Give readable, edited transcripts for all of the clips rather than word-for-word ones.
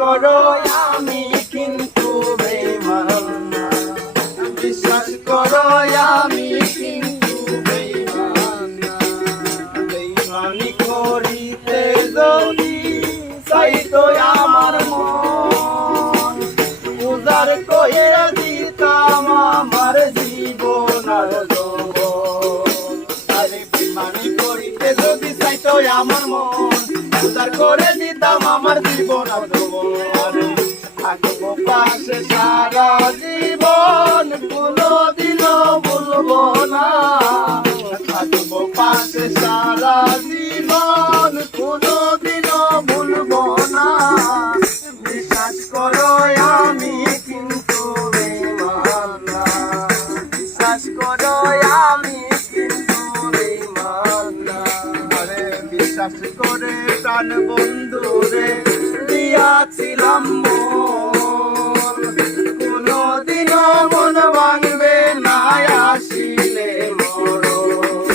করো আমি কিন্তু বেঈমান না, বিশ্বাস করো আমি কিন্তু বেঈমান না। বেঈমানি করিতে যদি চাইতো আমার মন, উজাড় কইরা দিতাম আমার জীবন আর যৌবন। আরে বেঈমানি করিতে যদি চাইতো আমার মন, উজাড় করে দিতাম আমার জীবন আর যৌবন। থাকবো পাশে সারা জীবন, কোনোদিনও ভুলবো না। থাকবো পাশে সারা জীবন, কোনোদিনও ভুলবো না। বিশ্বাস করো আমি কিন্তু বেঈমান না, বিশ্বাস করো আমি কিন্তু বেঈমান না। আরে বিশ্বাস করে প্রাণ বন্ধুরে দিয়াছিলাম মন, কোনোদিনও মন ভাঙবে না আসিলে মরণ।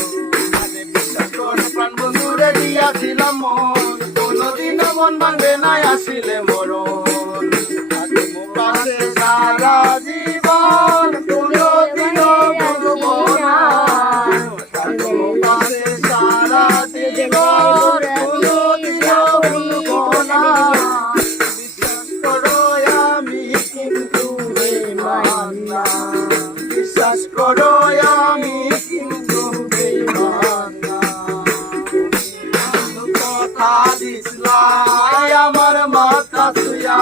আরে বিশ্বাস করে প্রাণ বন্ধুরে দিয়াছিলাম মন, কোনোদিনও মন ভাঙবে না আসিলে মরণ। থাকবো পাশে সারা জীবন, কোনোদিনও ভুলবো না। থাকবো পাশে সারা জীবন, কোনোদিনও ভুলবো না। বিশ্বাস করো আমি কিন্তু বেঈমান না, বিশ্বাস করো আমি কিন্তু বেঈমান না। কথা দিছিলাই আমার মাথা ছুঁয়া,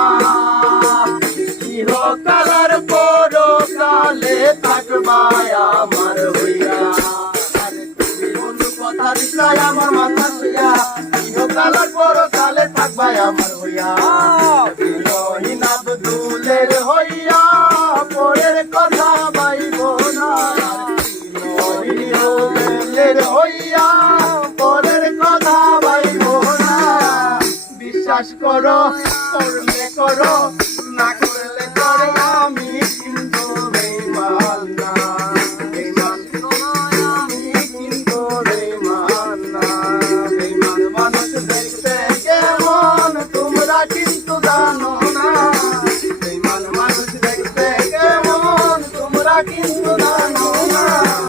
ইহকালের পরকালে থাকবাই আমার হইয়া। আরে তুমি বন্ধু কথা দিছিলাই আমার মাথা ছুঁয়া, ইহকালের পরকালে থাকবাই আমার হইয়া। বিরহীন আব্দুলের হইয়া পরের কথা বাইব না, বিরহীন আব্দুলের হইয়া পরের কথা বাইব না। বিশ্বাস করো করলে করো, না করলে